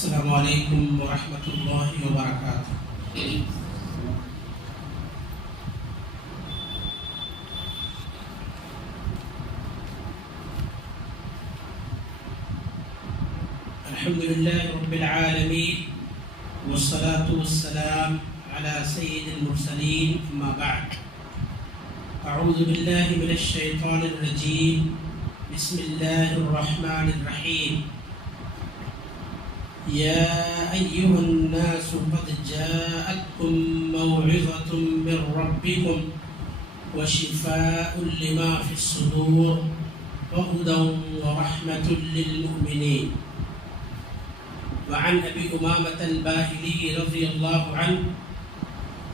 السلام علیکم ورحمۃ اللہ وبرکاتہ۔ الحمد للہ رب العالمین والصلاة والسلام على سید المرسلین، اما بعد، اعوذ باللہ من الشیطان الرجیم، بسم اللہ الرحمن الرحیم۔ یا ایہا الناس قد جاءتکم موعظۃ من ربکم وشفاء لما فی الصدور وهدى ورحمة للمؤمنین۔ وعن ابی امامة الباہلی رضی اللہ عنہ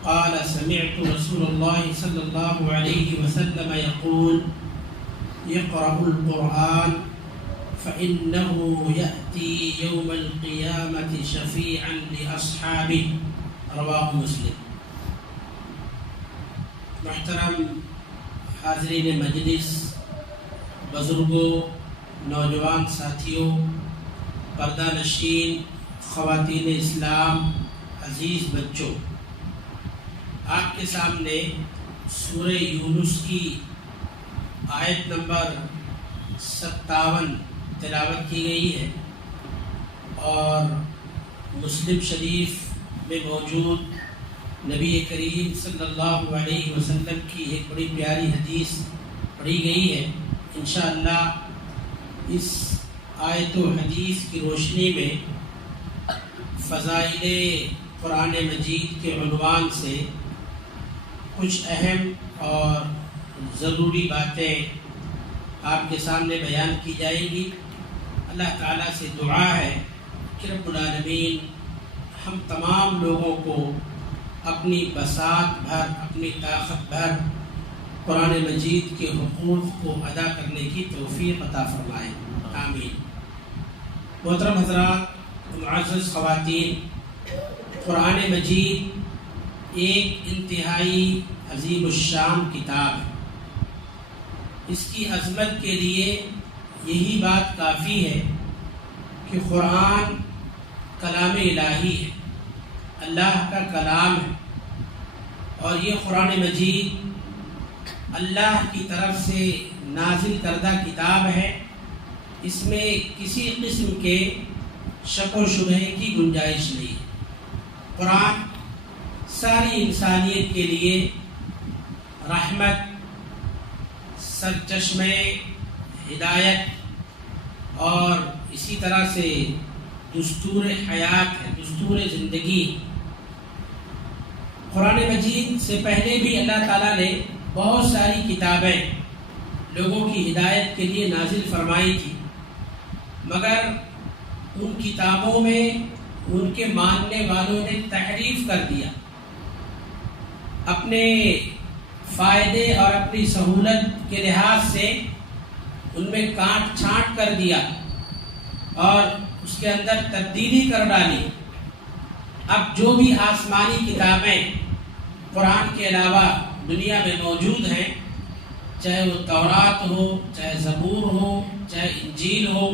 قال سمعت رسول اللہ صلی اللہ علیہ وسلم يقول اقرأوا القرآن فإنه يأتي يوم القيامة شفيعا لأصحابه، رواہ مسلم۔ محترم حاضرین مجلس، بزرگوں، نوجوان ساتھیوں، پردہ نشین، خواتین اسلام، عزیز بچوں، آپ کے سامنے سورہ یونس کی آیت نمبر 57 تلاوت کی گئی ہے، اور مسلم شریف میں موجود نبی کریم صلی اللہ علیہ وسلم کی ایک بڑی پیاری حدیث پڑھی گئی ہے۔ انشاءاللہ اس آیت و حدیث کی روشنی میں فضائل قرآن مجید کے عنوان سے کچھ اہم اور ضروری باتیں آپ کے سامنے بیان کی جائیں گی۔ اللہ تعالیٰ سے دعا ہے کہ رب العالمین ہم تمام لوگوں کو اپنی بساط بھر، اپنی طاقت بھر قرآن مجید کے حقوق کو ادا کرنے کی توفیق عطا فرمائے، آمین۔ محترم حضرات، معزز خواتین، قرآن مجید ایک انتہائی عظیم الشان کتاب ہے۔ اس کی عظمت کے لیے یہی بات کافی ہے کہ قرآن کلام الہی ہے، اللہ کا کلام ہے، اور یہ قرآن مجید اللہ کی طرف سے نازل کردہ کتاب ہے۔ اس میں کسی قسم کے شک و شبہ کی گنجائش نہیں ہے۔ قرآن ساری انسانیت کے لیے رحمت، سرچشمہ ہدایت اور اسی طرح سے دستور حیات ہے، دستور زندگی۔ قرآن مجید سے پہلے بھی اللہ تعالیٰ نے بہت ساری کتابیں لوگوں کی ہدایت کے لیے نازل فرمائی تھی، مگر ان کتابوں میں ان کے ماننے والوں نے تحریف کر دیا، اپنے فائدے اور اپنی سہولت کے لحاظ سے ان میں کاٹ چھانٹ کر دیا اور اس کے اندر تبدیلی کر ڈالی۔ اب جو بھی آسمانی کتابیں قرآن کے علاوہ دنیا میں موجود ہیں، چاہے وہ تورات ہو، چاہے زبور ہو، چاہے انجیل ہو،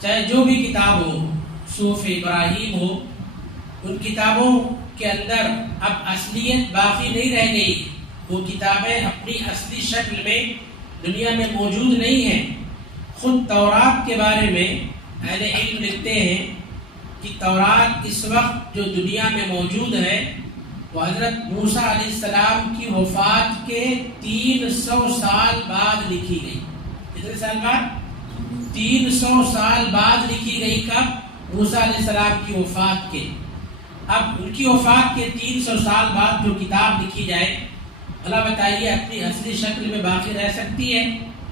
چاہے جو بھی کتاب ہو، صحف ابراہیم ہو، ان کتابوں کے اندر اب اصلیت باقی نہیں رہ گئی۔ وہ کتابیں اپنی اصلی شکل میں دنیا میں موجود نہیں ہیں۔ خود تورات کے بارے میں اہل علم لکھتے ہیں کہ تورات اس وقت جو دنیا میں موجود ہے وہ حضرت موسیٰ علیہ السلام کی وفات کے 300 سال بعد لکھی گئی۔ کتنے سال بعد؟ 300 سال بعد لکھی گئی۔ کب؟ موسیٰ علیہ السلام کی وفات کے۔ اب ان کی وفات کے 300 سال بعد جو کتاب لکھی جائے، اللہ بتائیے اپنی اصلی شکل میں باقی رہ سکتی ہے؟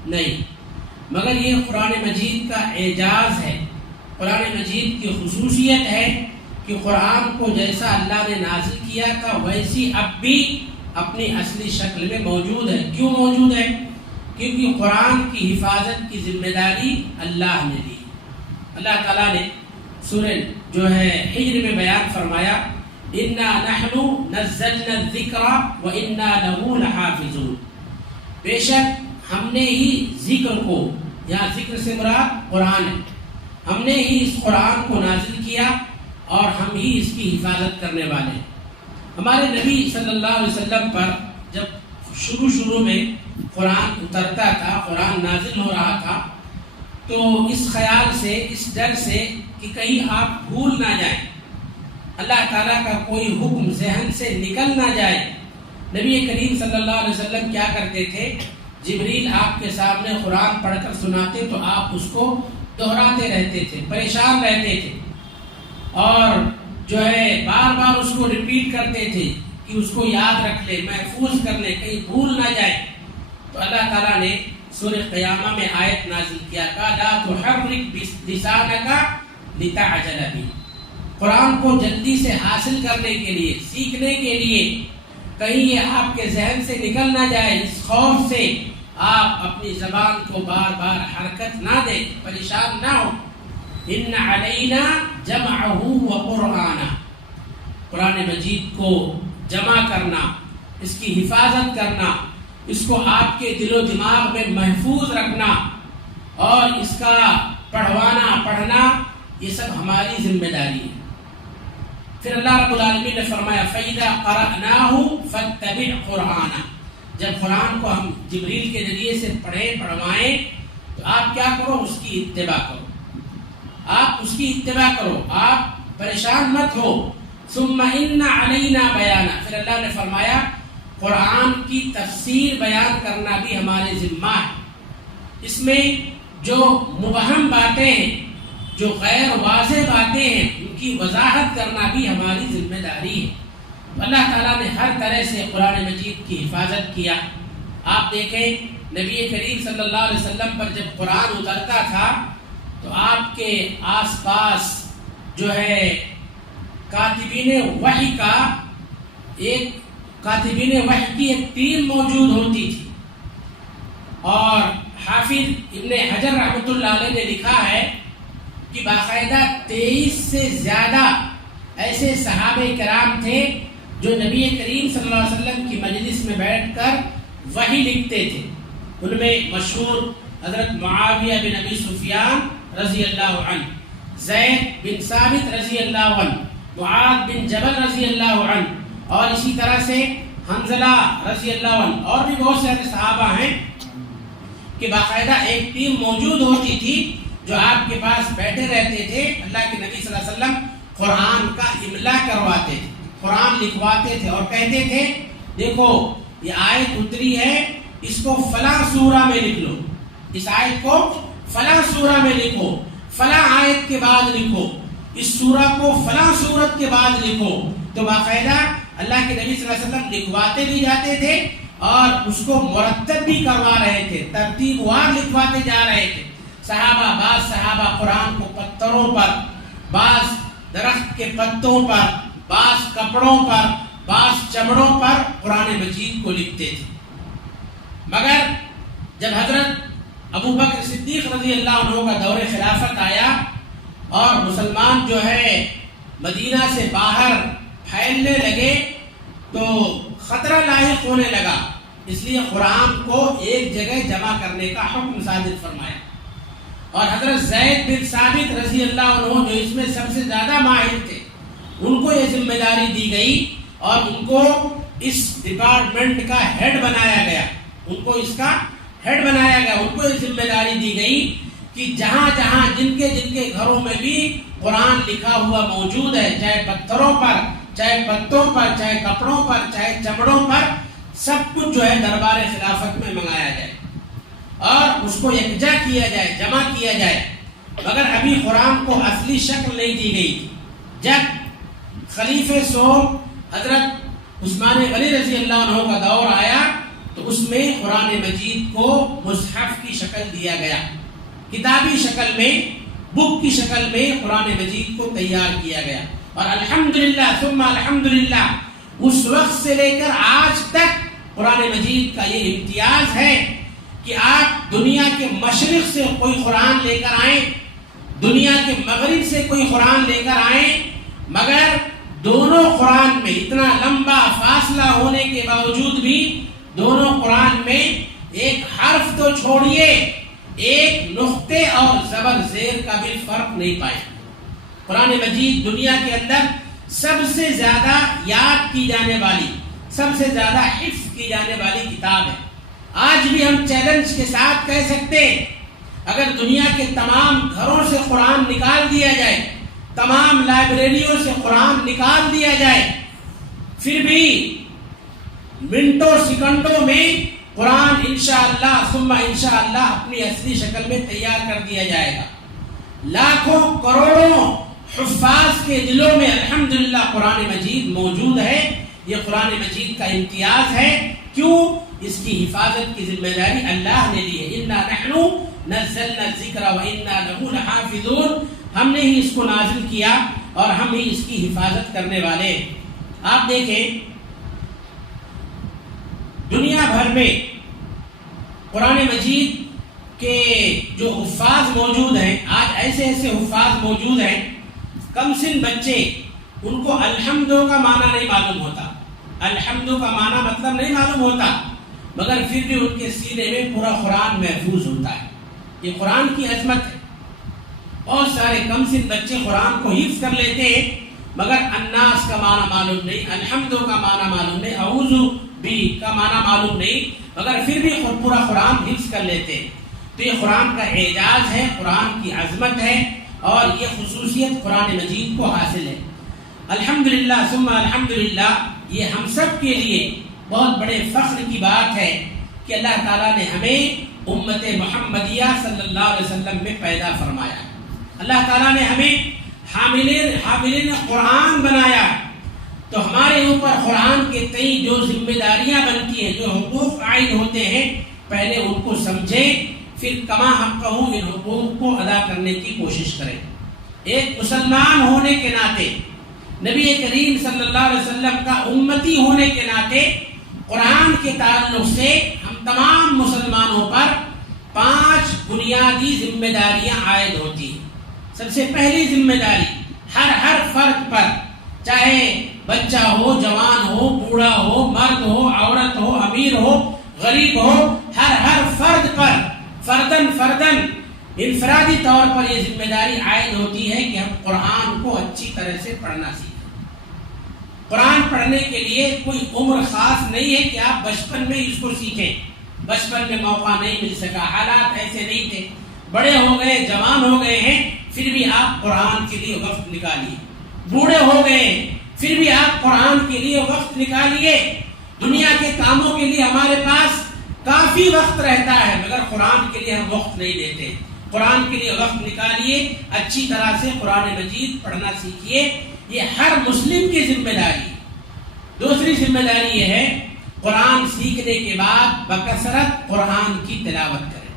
نہیں۔ مگر یہ قرآن مجید کا اعجاز ہے، قرآن مجید کی خصوصیت ہے کہ قرآن کو جیسا اللہ نے نازل کیا تھا ویسی اب بھی اپنی اصلی شکل میں موجود ہے۔ کیوں موجود ہے؟ کیونکہ قرآن کی حفاظت کی ذمہ داری اللہ نے لی۔ اللہ تعالیٰ نے سورہ جو ہے حجر میں بیان فرمایا، اِنَّا نَحْنُ نَزَّلْنَا الذِّكْرَ وَإِنَّا لَهُ لَحَافِظُونَ، بے شک ہم نے ہی ذکر کو، یہاں ذکر سے مراد قرآن ہے، ہم نے ہی اس قرآن کو نازل کیا اور ہم ہی اس کی حفاظت کرنے والے ہیں۔ ہمارے نبی صلی اللہ علیہ وسلم پر جب شروع میں قرآن اترتا تھا، قرآن نازل ہو رہا تھا، تو اس خیال سے، اس ڈر سے کہ کہیں آپ بھول نہ جائیں، اللہ تعالیٰ کا کوئی حکم ذہن سے نکل نہ جائے، نبی کریم صلی اللہ علیہ وسلم کیا کرتے تھے، جبریل آپ کے سامنے قرآن پڑھ کر سناتے تو آپ اس کو دہراتے رہتے تھے، پریشان رہتے تھے، اور جو ہے بار بار اس کو ریپیٹ کرتے تھے کہ اس کو یاد رکھ لے، محفوظ کر لے، کہیں بھول نہ جائے۔ تو اللہ تعالیٰ نے سورہ قیامہ میں آیت نازل کیا، لا تحرک لسانک لتعجل بہ، قرآن کو جلدی سے حاصل کرنے کے لیے، سیکھنے کے لیے، کہیں یہ آپ کے ذہن سے نکل نہ جائے، اس خوف سے آپ اپنی زبان کو بار بار حرکت نہ دیں، پریشان نہ ہو۔ ان علینا جمعہ وقرآنہ، قرآن مجید کو جمع کرنا، اس کی حفاظت کرنا، اس کو آپ کے دل و دماغ میں محفوظ رکھنا اور اس کا پڑھنا یہ سب ہماری ذمہ داری ہے۔ پھر اللہ رب العالمین نے فرمایا فَإِذَا قَرَأْنَاهُ فَاتَّبِعْ قُرْآنَ، جب قرآن کو ہم جبریل کے ذریعے سے پڑھوائیں تو آپ کیا کرو، اس کی اتباع کرو، آپ اس کی اتباع کرو، آپ پریشان مت ہو۔ ثُمَّ إِنَّ عَلَيْنَا بَيَانًا، پھر اللہ نے فرمایا قرآن کی تفسیر بیان کرنا بھی ہمارے ذمہ ہے، اس میں جو مبہم باتیں ہیں، جو غیر واضح باتیں ہیں، ان کی وضاحت کرنا بھی ہماری ذمہ داری ہے۔ اللہ تعالیٰ نے ہر طرح سے قرآن مجید کی حفاظت کیا۔ آپ دیکھیں نبی کریم صلی اللہ علیہ وسلم پر جب قرآن اترتا تھا تو آپ کے آس پاس جو ہے کاتبین وحی کی ایک ٹیم موجود ہوتی تھی، اور حافظ ابن حجر رحمۃ اللہ علیہ نے لکھا ہے کہ باقاعدہ 23 سے زیادہ ایسے صحابہ کرام تھے جو نبی کریم صلی اللہ علیہ وسلم کی مجلس میں بیٹھ کر وحی لکھتے تھے۔ ان میں مشہور حضرت معاویہ بن ابی سفیان رضی اللہ عنہ، زید بن ثابت رضی اللہ عنہ، معاذ بن جبل رضی اللہ عنہ، اور اسی طرح سے حنظلہ رضی اللہ عنہ، اور بھی بہت سارے صحابہ ہیں کہ باقاعدہ ایک ٹیم موجود ہوتی تھی جو آپ کے پاس بیٹھے رہتے تھے۔ اللہ کے نبی صلی اللہ علیہ وسلم قرآن کا املا کرواتے تھے، قرآن لکھواتے تھے اور کہتے تھے دیکھو یہ آیت اتری ہے، اس کو فلاں سورہ میں لکھ لو، اس آیت کو فلاں سورہ میں لکھو، فلاں آیت کے بعد لکھو، اس سورہ کو فلاں سورت کے بعد لکھو۔ تو باقاعدہ اللہ کے نبی صلی اللہ علیہ وسلم لکھواتے بھی جاتے تھے اور اس کو مرتب بھی کروا رہے تھے، ترتیب وار لکھواتے جا رہے تھے۔ بعض صحابہ قرآن کو پتھروں پر، بعض درخت کے پتوں پر، بعض کپڑوں پر، بعض چمڑوں پر قرآن مجید کو لکھتے تھے۔ مگر جب حضرت ابو بکر صدیق رضی اللہ عنہ کا دور خلافت آیا اور مسلمان جو ہے مدینہ سے باہر پھیلنے لگے تو خطرہ لاحق ہونے لگا، اس لیے قرآن کو ایک جگہ جمع کرنے کا حکم صادر فرمایا، اور حضرت زید بن ثابت رضی اللہ عنہ جو اس میں سب سے زیادہ ماہر تھے ان کو یہ ذمہ داری دی گئی اور ان کو اس ڈپارٹمنٹ کا ہیڈ بنایا گیا، ان کو اس کا ہیڈ بنایا گیا، ان کو یہ ذمہ داری دی گئی کہ جہاں جہاں جن کے گھروں میں بھی قرآن لکھا ہوا موجود ہے، چاہے پتھروں پر، چاہے پتوں پر، چاہے کپڑوں پر، چاہے چمڑوں پر، سب کچھ جو ہے دربار خلافت میں منگایا جائے اور اس کو یکجا کیا جائے، جمع کیا جائے۔ مگر ابھی قرآن کو اصلی شکل نہیں دی گئی۔ جب خلیفہ سوم حضرت عثمان غنی رضی اللہ عنہ کا دور آیا تو اس میں قرآن مجید کو مصحف کی شکل دیا گیا، کتابی شکل میں، بک کی شکل میں قرآن مجید کو تیار کیا گیا، اور الحمدللہ ثم الحمدللہ اس وقت سے لے کر آج تک قرآن مجید کا یہ امتیاز ہے کہ آپ دنیا کے مشرق سے کوئی قرآن لے کر آئیں، دنیا کے مغرب سے کوئی قرآن لے کر آئیں، مگر دونوں قرآن میں اتنا لمبا فاصلہ ہونے کے باوجود بھی دونوں قرآن میں ایک حرف تو چھوڑیے، ایک نقطے اور زبر زیر کا بھی فرق نہیں پائے. قرآن مجید دنیا کے اندر سب سے زیادہ یاد کی جانے والی، سب سے زیادہ حفظ کی جانے والی کتاب ہے. آج بھی ہم چیلنج کے ساتھ کہہ سکتے ہیں اگر دنیا کے تمام گھروں سے قرآن نکال دیا جائے، تمام لائبریریوں سے قرآن نکال دیا جائے، پھر بھی منٹوں سیکنڈوں میں قرآن انشاءاللہ ثم انشاءاللہ اپنی اصلی شکل میں تیار کر دیا جائے گا. لاکھوں کروڑوں حفاظ کے دلوں میں الحمدللہ قرآن مجید موجود ہے. یہ قرآن مجید کا امتیاز ہے. کیوں؟ اس کی حفاظت کی ذمہ داری اللہ نے لی ہے. انا نحن نزلنا الذکر وانا له لحافظون. ہم نے ہی اس کو نازل کیا اور ہم ہی اس کی حفاظت کرنے والے ہیں. آپ دیکھیں دنیا بھر میں قرآن مجید کے جو حفاظ موجود ہیں، آج ایسے ایسے حفاظ موجود ہیں، کم سن بچے ان کو الحمدو کا معنی نہیں معلوم ہوتا، الحمدو کا معنی مطلب نہیں معلوم ہوتا، مگر پھر بھی ان کے سینے میں پورا قرآن محفوظ ہوتا ہے. یہ قرآن کی عظمت ہے. بہت سارے کم سن بچے قرآن کو حفظ کر لیتے ہیں مگر الناس کا معنی معلوم نہیں، الحمدو کا معنی معلوم نہیں، اعوذ بھی کا معنی معلوم نہیں، مگر پھر بھی پورا قرآن حفظ کر لیتے ہیں. تو یہ قرآن کا اعجاز ہے، قرآن کی عظمت ہے اور یہ خصوصیت قرآن مجید کو حاصل ہے. الحمدللہ ثم الحمدللہ. یہ ہم سب کے لیے بہت بڑے فخر کی بات ہے کہ اللہ تعالیٰ نے ہمیں امت محمدیہ صلی اللہ علیہ وسلم میں پیدا فرمایا. اللہ تعالیٰ نے ہمیں حاملین قرآن بنایا. تو ہمارے اوپر قرآن کے تئیں جو ذمہ داریاں بنتی ہیں، جو حقوق عائد ہوتے ہیں، پہلے ان کو سمجھیں، پھر کما حقہ ان حقوق کو ادا کرنے کی کوشش کریں. ایک مسلمان ہونے کے ناطے، نبی کریم صلی اللہ علیہ وسلم کا امتی ہونے کے ناطے، قرآن کے تعلق سے ہم تمام مسلمانوں پر 5 بنیادی ذمہ داریاں عائد ہوتی ہیں. سب سے پہلی ذمہ داری ہر فرد پر، چاہے بچہ ہو، جوان ہو، بوڑھا ہو، مرد ہو، عورت ہو، امیر ہو، غریب ہو، ہر فرد پر فردن انفرادی طور پر یہ ذمہ داری عائد ہوتی ہے کہ ہم قرآن کو اچھی طرح سے پڑھنا سیکھیں. قرآن پڑھنے کے لیے کوئی عمر خاص نہیں ہے کہ آپ بچپن میں اس کو سیکھیں. بچپن میں موقع نہیں مل سکا، حالات ایسے نہیں تھے، بڑے ہو گئے، جوان ہو گئے ہیں، پھر بھی آپ قرآن کے لیے وقت نکالیے. بوڑھے ہو گئے پھر بھی آپ قرآن کے لیے وقت نکالیے. دنیا کے کاموں کے لیے ہمارے پاس کافی وقت رہتا ہے مگر قرآن کے لیے ہم وقت نہیں دیتے. قرآن کے لیے وقت نکالیے، اچھی طرح سے قرآن مجید پڑھنا سیکھیے. یہ ہر مسلم کی ذمہ داری. دوسری ذمہ داری یہ ہے قرآن سیکھنے کے بعد بکثرت قرآن کی تلاوت کریں.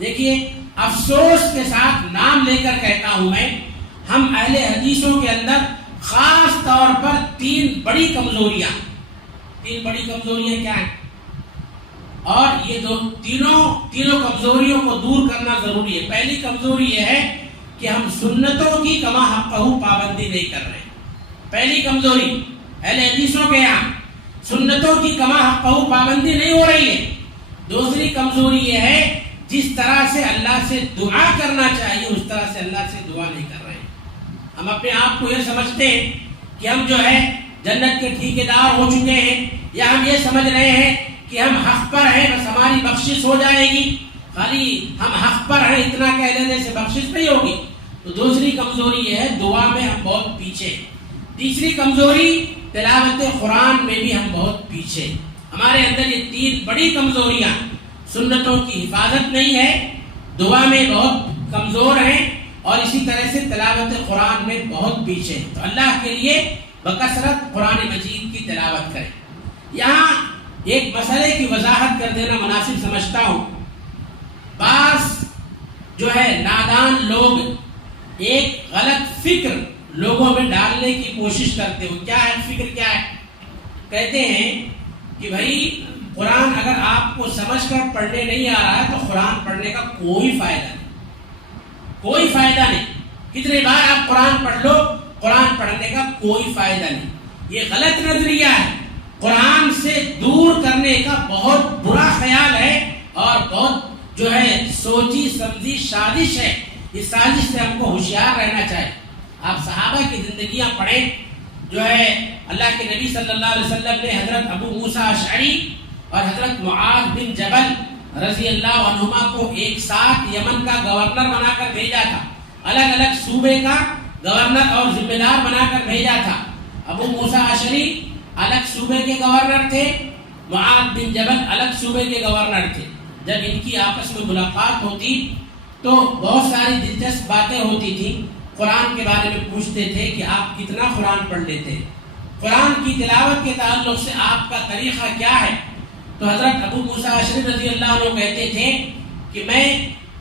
دیکھیے افسوس کے ساتھ نام لے کر کہتا ہوں میں، ہم اہل حدیثوں کے اندر خاص طور پر 3 بڑی کمزوریاں کیا ہیں، اور یہ تینوں کمزوریوں کو دور کرنا ضروری ہے. پہلی کمزوری یہ ہے کہ ہم سنتوں کی کما حقہ پابندی نہیں کر رہے. پہلی کمزوری اہل حدیثوں کے یہاں سنتوں کی کما حقہ پابندی نہیں ہو رہی ہے. دوسری کمزوری یہ ہے جس طرح سے اللہ سے دعا کرنا چاہیے اس طرح سے اللہ سے دعا نہیں کر رہے. ہم اپنے آپ کو یہ سمجھتے ہیں کہ ہم جو ہے جنت کے ٹھیکیدار ہو چکے ہیں، یا ہم یہ سمجھ رہے ہیں کہ ہم حق پر ہیں، بس ہماری بخشش ہو جائے گی. خالی ہم حق پر ہیں اتنا کہہ لینے سے بخشش نہیں ہوگی. تو دوسری کمزوری یہ ہے دعا میں ہم بہت پیچھے ہیں. تیسری کمزوری تلاوت قرآن میں بھی ہم بہت پیچھے. ہمارے اندر یہ 3 بڑی کمزوریاں، سنتوں کی حفاظت نہیں ہے، دعا میں بہت کمزور ہیں، اور اسی طرح سے تلاوت قرآن میں بہت پیچھے. تو اللہ کے لیے بکثرت قرآن مجید کی تلاوت کریں. یہاں ایک مسئلے کی وضاحت کر دینا مناسب سمجھتا ہوں. بعض جو ہے نادان لوگ ایک غلط فکر لوگوں میں ڈالنے کی کوشش کرتے ہو. کیا ہے فکر؟ کیا ہے؟ کہتے ہیں کہ بھائی قرآن اگر آپ کو سمجھ کر پڑھنے نہیں آ رہا ہے تو قرآن پڑھنے کا کوئی فائدہ نہیں. کتنی بار آپ قرآن پڑھ لو، قرآن پڑھنے کا کوئی فائدہ نہیں. یہ غلط نظریہ ہے. قرآن سے دور کرنے کا بہت برا خیال ہے اور بہت جو ہے سوچی سمجھی سازش ہے، اس سازش سے ہم کو ہوشیار رہنا چاہیے۔ آپ صحابہ کی زندگیاں پڑھیں، جو ہے اللہ کے نبی صلی اللہ علیہ وسلم نے حضرت ابو موسیٰ اشعری اور حضرت معاذ بن جبل رضی اللہ عنہما کو ایک ساتھ یمن کا گورنر بنا کر بھیجا تھا، الگ الگ صوبے کا گورنر اور ذمہ دار بنا کر بھیجا تھا۔ ابو موسیٰ اشعری الگ صوبے کے گورنر تھے، معاذ بن جبل الگ صوبے کے گورنر تھے۔ جب ان کی آپس میں ملاقات ہوتی تو بہت ساری دلچسپ باتیں ہوتی تھیں۔ قرآن کے بارے میں پوچھتے تھے کہ آپ کتنا قرآن پڑھ لیتے ہیں، قرآن کی تلاوت کے تعلق سے آپ کا طریقہ کیا ہے؟ تو حضرت ابو موسیٰ اشعری رضی اللہ عنہ کہتے تھے کہ میں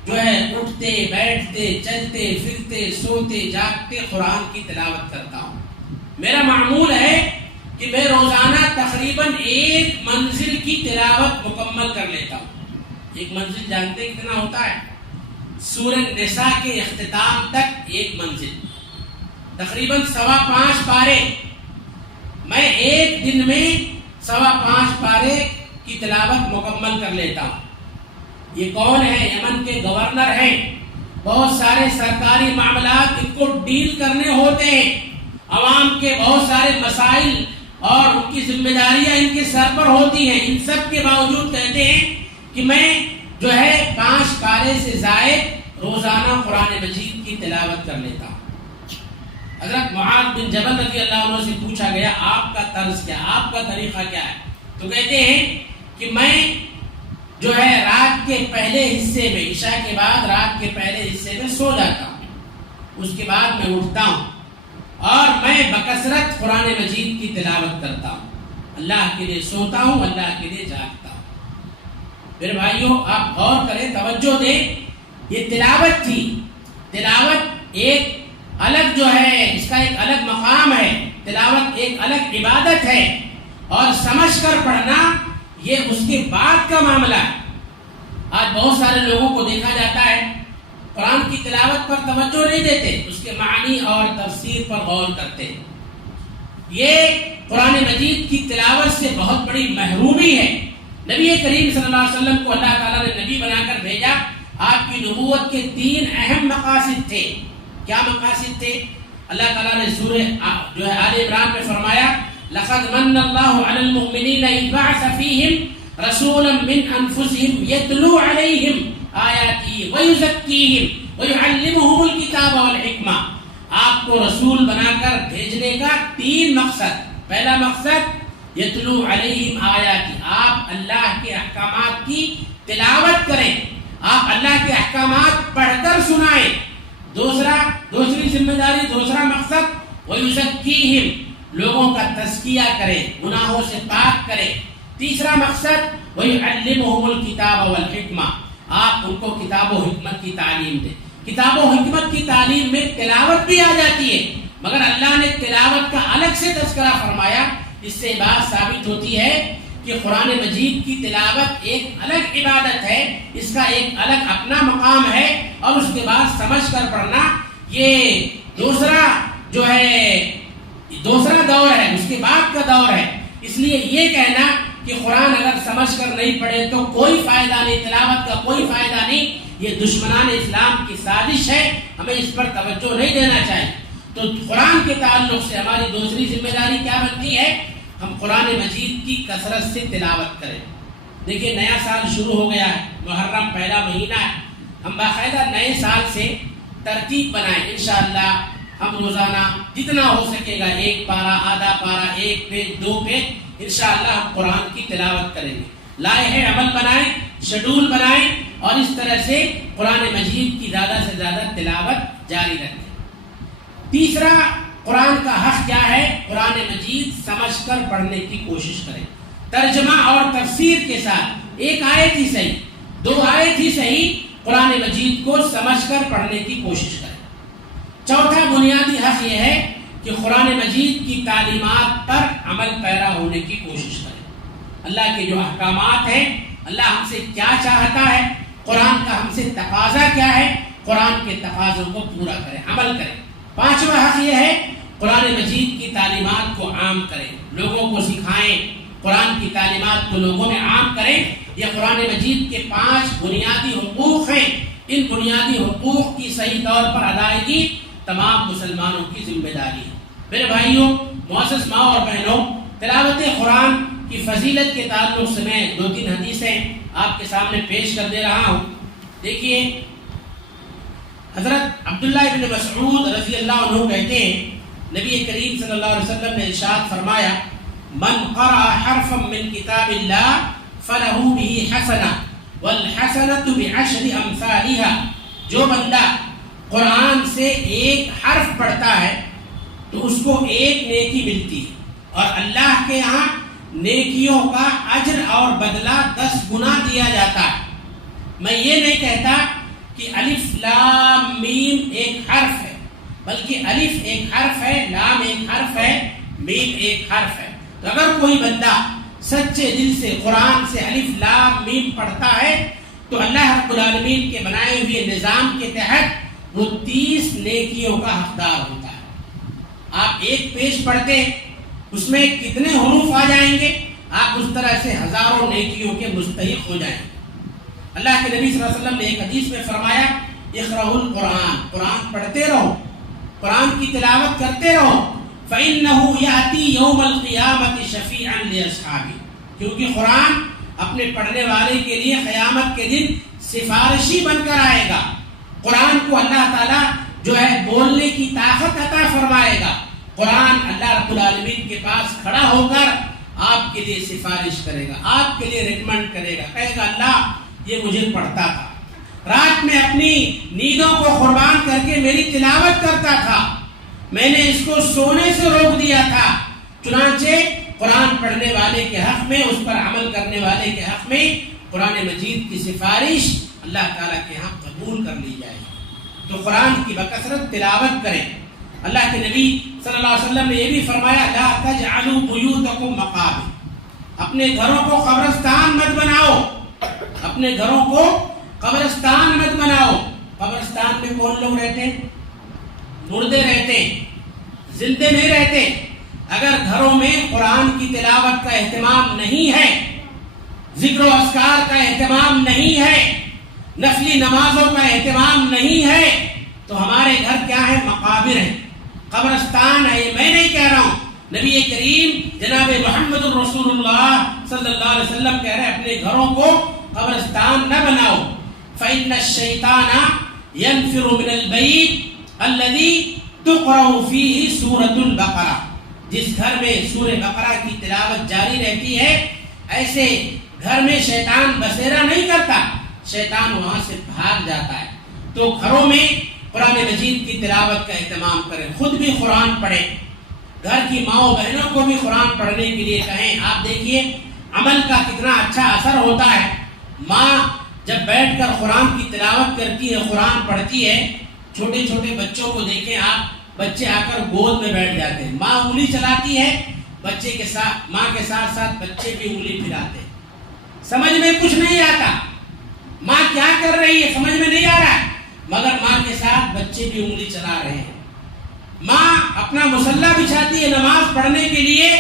جو ہے اٹھتے بیٹھتے چلتے پھرتے سوتے جاگتے قرآن کی تلاوت کرتا ہوں۔ میرا معمول ہے کہ میں روزانہ تقریباً ایک منزل کی تلاوت مکمل کر لیتا ہوں۔ ایک منزل جانتے کتنا ہوتا ہے؟ سورہ نساء کے اختتام تک ایک منزل، تقریباً 5.25 پارے۔ میں ایک دن میں 5.25 پارے کی تلاوت مکمل کر لیتا ہوں۔ یہ کون ہے؟ یمن کے گورنر ہیں، بہت سارے سرکاری معاملات ان کو ڈیل کرنے ہوتے ہیں، عوام کے بہت سارے مسائل اور ان کی ذمہ داریاں ان کے سر پر ہوتی ہیں۔ ان سب کے باوجود کہتے ہیں کہ میں جو ہے 5 پارے سے زائد روزانہ قرآن مجید کی تلاوت کر لیتا ہوں۔ حضرت معاذ بن جبل رضی اللہ عنہ سے پوچھا گیا آپ کا طرز کیا، آپ کا طریقہ کیا ہے؟ تو کہتے ہیں کہ میں جو ہے رات کے پہلے حصے میں، عشاء کے بعد رات کے پہلے حصے میں سو جاتا ہوں، اس کے بعد میں اٹھتا ہوں اور میں بکثرت قرآن مجید کی تلاوت کرتا ہوں، اللہ کے لیے سوتا ہوں، اللہ کے لیے جاگتا ہوں۔ میرے بھائیوں آپ غور کریں، توجہ دیں، یہ تلاوت تھی، تلاوت ایک الگ جو ہے اس کا ایک الگ مقام ہے، تلاوت ایک الگ عبادت ہے، اور سمجھ کر پڑھنا یہ اس کے بعد کا معاملہ ہے۔ آج بہت سارے لوگوں کو دیکھا جاتا ہے قرآن کی تلاوت پر توجہ نہیں دیتے، اس کے معنی اور تفسیر پر غور کرتے ہیں۔ یہ قرآن مجید کی تلاوت سے بہت بڑی محرومی ہے۔ نبی کریم صلی اللہ علیہ وسلم کو اللہ تعالیٰ نے نبی بنا کر بھیجا، آپ کی نبوت کے 3 اہم مقاصد تھے۔ کیا مقاصد تھے؟ اللہ تعالیٰ نے سورہ جو ہے آل عمران میں فرمایا لَقَدْ مَنَّ اللَّهُ عَلَى الْمُؤْمِنِينَ إِذْ بَعَثَ فِيهِمْ رَسُولًا مِّنْ أَنفُسِهِمْ يَتْلُو عَلَيْهِمْ آيَاتِهِ وَيُزَكِّيهِمْ وَيُعَلِّمُهُمُ الْكِتَابَ وَالْحِكْمَةَ۔ آپ کو رسول بنا کر بھیجنے کا 3 مقصد۔ پہلا مقصد یتلو علیہم آیاتی، آپ اللہ کے احکامات کی تلاوت کریں، آپ اللہ کے احکامات پڑھ کر سنائیں۔ دوسری ذمہ داری، دوسرا مقصد وَيُزَكِّيهِمْ، لوگوں کا تزکیہ کرے، گناہوں سے پاک کرے۔ تیسرا مقصد وَيُعَلِّمُهُمُ الْكِتَابَ وَالْحِكْمَةَ، آپ ان کو کتاب و حکمت کی تعلیم دیں۔ کتاب و حکمت کی تعلیم میں تلاوت بھی آ جاتی ہے، مگر اللہ نے تلاوت کا الگ سے تذکرہ فرمایا۔ اس سے بات ثابت ہوتی ہے کہ قرآن مجید کی تلاوت ایک الگ عبادت ہے، اس کا ایک الگ اپنا مقام ہے، اور اس کے بعد سمجھ کر پڑھنا یہ دوسرا دور ہے، اس کے بعد کا دور ہے۔ اس لیے یہ کہنا کہ قرآن اگر سمجھ کر نہیں پڑھے تو کوئی فائدہ نہیں، تلاوت کا کوئی فائدہ نہیں، یہ دشمنان اسلام کی سازش ہے، ہمیں اس پر توجہ نہیں دینا چاہیے۔ تو قرآن کے تعلق سے ہماری دوسری ذمہ داری کیا بنتی ہے؟ ہم قرآن مجید کی کثرت سے تلاوت کریں۔ دیکھیے نیا سال شروع ہو گیا ہے، محرم پہلا مہینہ ہے، ہم باقاعدہ نئے سال سے ترتیب بنائیں۔ انشاءاللہ ہم روزانہ جتنا ہو سکے گا 1 پارہ، آدھا پارہ، 1 پیج، 2 پیج، انشاءاللہ ہم قرآن کی تلاوت کریں گے۔ لائحہ عمل بنائیں، شیڈول بنائیں، اور اس طرح سے قرآن مجید کی زیادہ سے زیادہ تلاوت جاری رکھیں۔ تیسرا قرآن کا حق کیا ہے؟ قرآن مجید سمجھ کر پڑھنے کی کوشش کریں، ترجمہ اور تفسیر کے ساتھ، 1 آیت ہی صحیح، 2 آیت ہی صحیح، قرآن مجید کو سمجھ کر پڑھنے کی کوشش کریں۔ چوتھا بنیادی حق یہ ہے کہ قرآن مجید کی تعلیمات پر عمل پیرا ہونے کی کوشش کریں۔ اللہ کے جو احکامات ہیں، اللہ ہم سے کیا چاہتا ہے، قرآن کا ہم سے تقاضا کیا ہے، قرآن کے تقاضوں کو پورا کریں، عمل کریں۔ پانچواں حق یہ ہے قرآن مجید کی تعلیمات کو عام کریں، لوگوں کو سکھائیں، قرآن کی تعلیمات کو لوگوں میں عام کریں، یہ قرآن مجید کے 5 بنیادی حقوق ہیں. ان بنیادی حقوق کی صحیح طور پر ادائیگی تمام مسلمانوں کی ذمہ داری ہے. میرے بھائیوں، معزز ماں اور بہنوں، تلاوت قرآن کی فضیلت کے تعلق سے میں 2-3 حدیثیں آپ کے سامنے پیش کر دے رہا ہوں. دیکھیے، حضرت عبداللہ ابن مسعود رضی اللہ عنہ کہتے ہیں، نبی کریم صلی اللہ علیہ وسلم نے ارشاد فرمایا، من قرأ حرفا من کتاب اللہ فلہ بہ حسنہ والحسنۃ بعشر امثالها. جو بندہ قرآن سے ایک حرف پڑھتا ہے تو اس کو ایک نیکی ملتی ہے، اور اللہ کے ہاں نیکیوں کا اجر اور بدلہ 10 گنا دیا جاتا ہے. میں یہ نہیں کہتا کہ الف لام میم ایک حرف ہے، بلکہ الف ایک حرف ہے، لام ایک حرف ہے، میم ایک حرف ہے. تو اگر کوئی بندہ سچے دل سے قرآن سے الف لام میم پڑھتا ہے تو اللہ رب العالمین کے بنائے ہوئے نظام کے تحت وہ 30 نیکیوں کا حقدار ہوتا ہے. آپ ایک پیج پڑھتے، اس میں کتنے حروف آ جائیں گے، آپ اس طرح سے ہزاروں نیکیوں کے مستحق ہو جائیں گے. اللہ کے نبی صلی اللہ علیہ وسلم نے ایک حدیث میں فرمایا، اقرؤوا القرآن، قرآن پڑھتے رہو، قرآن کی تلاوت کرتے رہو، فإنه يأتي يوم القيامة شفيعا لأصحابه. کیونکہ قرآن اپنے پڑھنے والے کے لیے قیامت کے دن سفارشی بن کر آئے گا. قرآن کو اللہ تعالیٰ جو ہے بولنے کی طاقت عطا فرمائے گا. قرآن اللہ رب العالمین کے پاس کھڑا ہو کر آپ کے لیے سفارش کرے گا، آپ کے لیے ریکمنڈ کرے گا، کہے گا اللہ یہ مجھے پڑھتا تھا، رات میں اپنی نیندوں کو قربان کر کے میری تلاوت کرتا تھا، میں نے اس کو سونے سے روک دیا تھا. چنانچہ قرآن پڑھنے والے کے حق میں، اس پر عمل کرنے والے کے حق میں قرآن مجید کی سفارش اللہ تعالیٰ کے ہاں قبول کر لی جائے گی. تو قرآن کی بکثرت تلاوت کریں. اللہ کے نبی صلی اللہ علیہ وسلم نے یہ بھی فرمایا، لا تجعلوا بیوتکم مقابر. اپنے گھروں کو قبرستان مت بناؤ، اپنے گھروں کو قبرستان مت بناؤ. قبرستان میں کون لوگ رہتے ہیں؟ مردے رہتے ہیں، زندے نہیں رہتے. اگر گھروں میں قرآن کی تلاوت کا اہتمام نہیں ہے، ذکر و اذکار کا اہتمام نہیں ہے، نفلی نمازوں کا اہتمام نہیں ہے، تو ہمارے گھر کیا ہے؟ مقابر ہیں، قبرستان ہے. یہ میں نہیں کہہ رہا ہوں، نبی کریم جناب محمد الرسول اللہ صلی اللہ علیہ وسلم کہہ رہے ہیں اپنے گھروں کو قبرستان نہ بناؤ. فإن الشیطان ينفر من البیت الذی تقرأ فیہ سورۃ البقرہ. جس گھر میں سورہ بقرہ کی تلاوت جاری رہتی ہے، ایسے گھر میں شیطان بسیرا نہیں کرتا، شیطان وہاں سے بھاگ جاتا ہے. تو گھروں میں قرآن مجید کی تلاوت کا اہتمام کریں، خود بھی قرآن پڑھیں، گھر کی ماؤں بہنوں کو بھی قرآن پڑھنے کے لیے کہیں. آپ دیکھیے عمل کا کتنا اچھا اثر ہوتا ہے. ماں جب بیٹھ کر قرآن کی تلاوت کرتی ہے، قرآن پڑھتی ہے، چھوٹے چھوٹے بچوں کو دیکھیں آپ، بچے آ کر گود میں بیٹھ جاتے ہیں. ماں انگلی چلاتی ہے، بچے کے ساتھ، ماں کے ساتھ ساتھ بچے بھی انگلی پھراتے ہیں. سمجھ میں کچھ نہیں آتا، ماں کیا کر رہی ہے سمجھ میں نہیں آ رہا ہے، مگر ماں کے ساتھ بچے بھی انگلی چلا رہے ہیں. ماں اپنا مصلی بچھاتی ہے نماز پڑھنے کے لیے،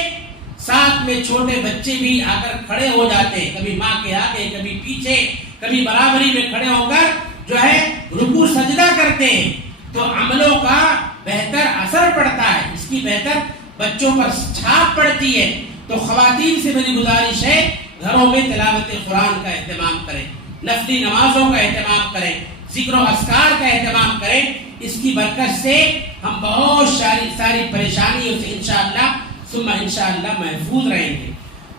ساتھ میں چھوٹے بچے بھی آ کر کھڑے ہو جاتے ہیں، کبھی ماں کے آگے، کبھی پیچھے، کبھی برابری میں کھڑے ہو کر جو ہے رکوع سجدہ کرتے ہیں. تو عملوں کا بہتر اثر پڑتا ہے، اس کی بہتر بچوں پر چھاپ پڑتی ہے. تو خواتین سے میری گزارش ہے گھروں میں تلاوت قرآن کا اہتمام کریں، نفلی نمازوں کا اہتمام کریں، ذکر و اذکار کا اہتمام کریں. اس کی برکت سے ہم بہت ساری پریشانیوں سے انشاءاللہ ثم انشاءاللہ محفوظ رہیں گے.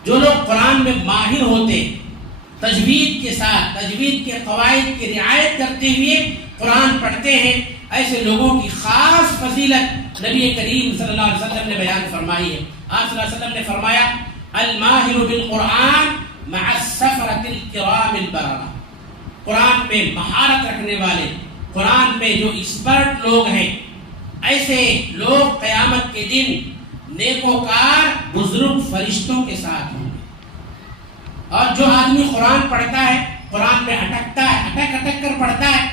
جو لوگ قرآن میں ماہر ہوتے، تجوید کے ساتھ، تجوید کے قواعد کی رعایت کرتے ہوئے قرآن پڑھتے ہیں، ایسے لوگوں کی خاص فضیلت نبی کریم صلی اللہ علیہ وسلم نے بیان فرمائی ہے. آپ صلی اللہ علیہ وسلم نے فرمایا، الماہر بالقرآن مع السفرۃ الکرام البررہ. قرآن میں مہارت رکھنے والے، قرآن میں جو ایکسپرٹ لوگ ہیں، ایسے لوگ قیامت کے دن نیکوکار بزرگ فرشتوں کے ساتھ ہوں گے. اور جو آدمی قرآن پڑھتا ہے، قرآن میں اٹکتا ہے، اٹک اٹک کر پڑھتا ہے،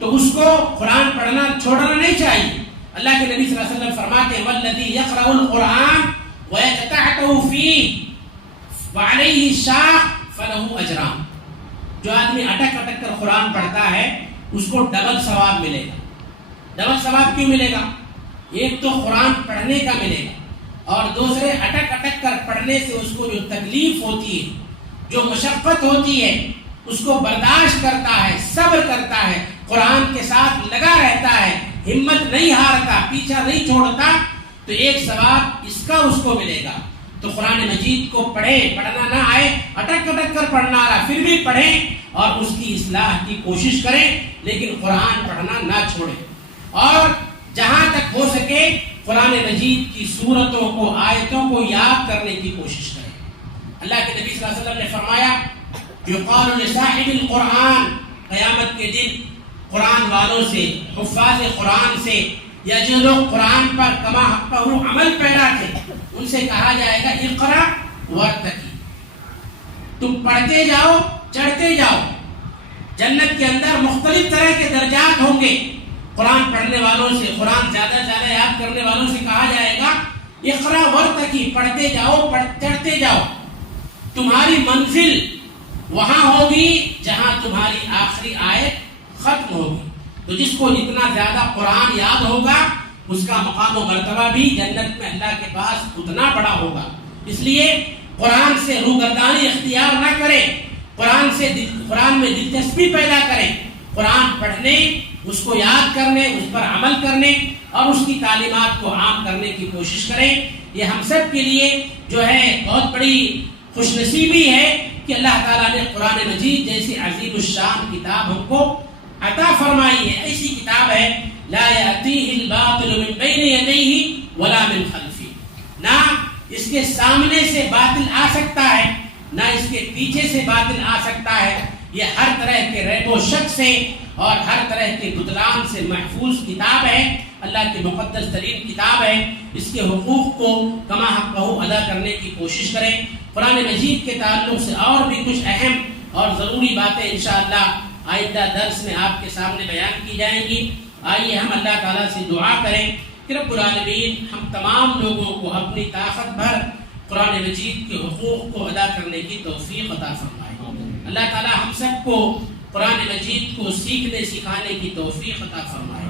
تو اس کو قرآن پڑھنا چھوڑنا نہیں چاہیے. اللہ کے نبی صلی اللہ علیہ وسلم فرماتے ہیں، والذی یقرأ القرآن ویتتعتع فیہ وعلیہ شاق فلہ اجران. جو آدمی اٹک اٹک کر قرآن پڑھتا ہے اس کو ڈبل ثواب ملے گا. ڈبل ثواب کیوں ملے گا؟ ایک تو قرآن پڑھنے کا ملے گا اور دوسرے اٹک اٹک کر پڑھنے سے اس کو جو تکلیف ہوتی ہے، جو مشقت ہوتی ہے، اس کو برداشت کرتا ہے، صبر کرتا ہے، قرآن کے ساتھ لگا رہتا ہے، ہمت نہیں ہارتا، پیچھا نہیں چھوڑتا، تو ایک ثواب اس کا اس کو ملے گا. تو قرآن مجید کو پڑھے، پڑھنا نہ آئے، اٹک اٹک کر پڑھنا آ رہا پھر بھی پڑھیں اور اس کی اصلاح کی کوشش کریں، لیکن قرآن پڑھنا نہ چھوڑیں. اور جہاں تک ہو سکے قرآن مجید کی سورتوں کو، آیتوں کو یاد کرنے کی کوشش کریں. اللہ کے نبی صلی اللہ علیہ وسلم نے فرمایا یقال لصاحب القرآن، قیامت کے دن قرآن والوں سے، حفاظ قرآن سے، یا جو لوگ قرآن پر کما حقہ عمل پیرا تھے، ان سے کہا جائے گا اقرا ورتقی، تم پڑھتے جاؤ، چڑھتے جاؤ. جنت کے اندر مختلف طرح کے درجات ہوں گے. قرآن پڑھنے والوں سے، قرآن زیادہ سے زیادہ یاد کرنے والوں سے کہا جائے گا اقرا ورتقی، پڑھتے جاؤ، چڑھتے جاؤ. تمہاری منزل وہاں ہوگی جہاں تمہاری آخری آیت ختم ہوگی. تو جس کو جتنا زیادہ قرآن یاد ہوگا اس کا مقام و مرتبہ بھی جنت میں اللہ کے پاس اتنا بڑا ہوگا. اس لیے قرآن سے روگردانی اختیار نہ کریں، قرآن میں دلچسپی پیدا کریں. قرآن پڑھنے، اس کو یاد کرنے، اس پر عمل کرنے اور اس کی تعلیمات کو عام کرنے کی کوشش کریں. یہ ہم سب کے لیے جو ہے بہت بڑی خوش نصیبی ہے کہ اللہ تعالیٰ نے قرآن مجید جیسی عظیم الشان کتاب ہم کو عطا فرمائی ہے. ایسی کتاب ہے لا یأتیہ الباطل من بین یدیہ ولا من خلفہ، نہ اس کے سامنے سے باطل آ سکتا ہے، نہ اس کے پیچھے سے باطل آ سکتا ہے. یہ ہر طرح کے ریب و شک سے اور ہر طرح کے بطلان سے محفوظ کتاب ہے، اللہ کی مقدس ترین کتاب ہے. اس کے حقوق کو کما حقہ ادا کرنے کی کوشش کریں. قرآن مجید کے تعلق سے اور بھی کچھ اہم اور ضروری باتیں انشاءاللہ آئندہ درس میں آپ کے سامنے بیان کی جائیں گی. آئیے ہم اللہ تعالیٰ سے دعا کریں کہ رب العالمین ہم تمام لوگوں کو اپنی طاقت بھر قرآن مجید کے حقوق کو ادا کرنے کی توفیق عطا فرمائے. اللہ تعالیٰ ہم سب کو قرآن مجید کو سیکھنے سکھانے کی توفیق عطا فرمائے.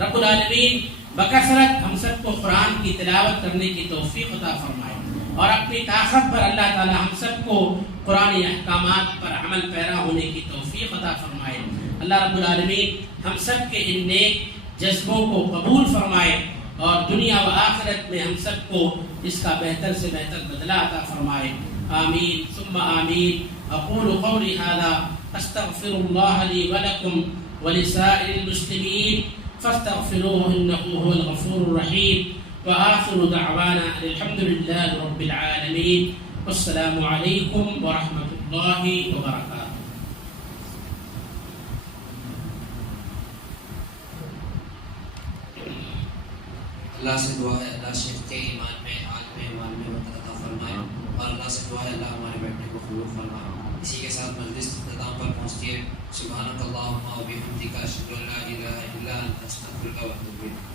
رب العالمین بکثرت ہم سب کو قرآن کی تلاوت کرنے کی توفیق عطا فرمائے اور اپنی طاقت پر اللہ تعالیٰ ہم سب کو قرآن احکامات پر عمل پیرا ہونے کی توفیق عطا فرمائے. اللہ رب العالمین ہم سب کے ان نیک جذبوں کو قبول فرمائے اور دنیا و آخرت میں ہم سب کو اس کا بہتر سے بہتر بدلہ عطا فرمائے. آمین ثم آمین. اقول قولی ھذا استغفر اللہ لی ولکم ولسائر المسلمین فاستغفروه انه هو الغفور الرحیم. وآخر دعوانا الحمد لله رب العالمين والسلام عليكم ورحمة الله وبركاته. اللہ سے دعا ہے اللہ شیخ کے ایمان میں، عالم ایمان میں برکت عطا فرمائے اور اللہ سے دعا ہے اللہ ہمارے بیٹھنے کو قبول فرمائے. اسی کے ساتھ مجلس اختتام پر پہنچتی ہے. سبحانک اللہم و بحمدک اشہد ان لا الہ الا انت استغفرک و اتوب الیک.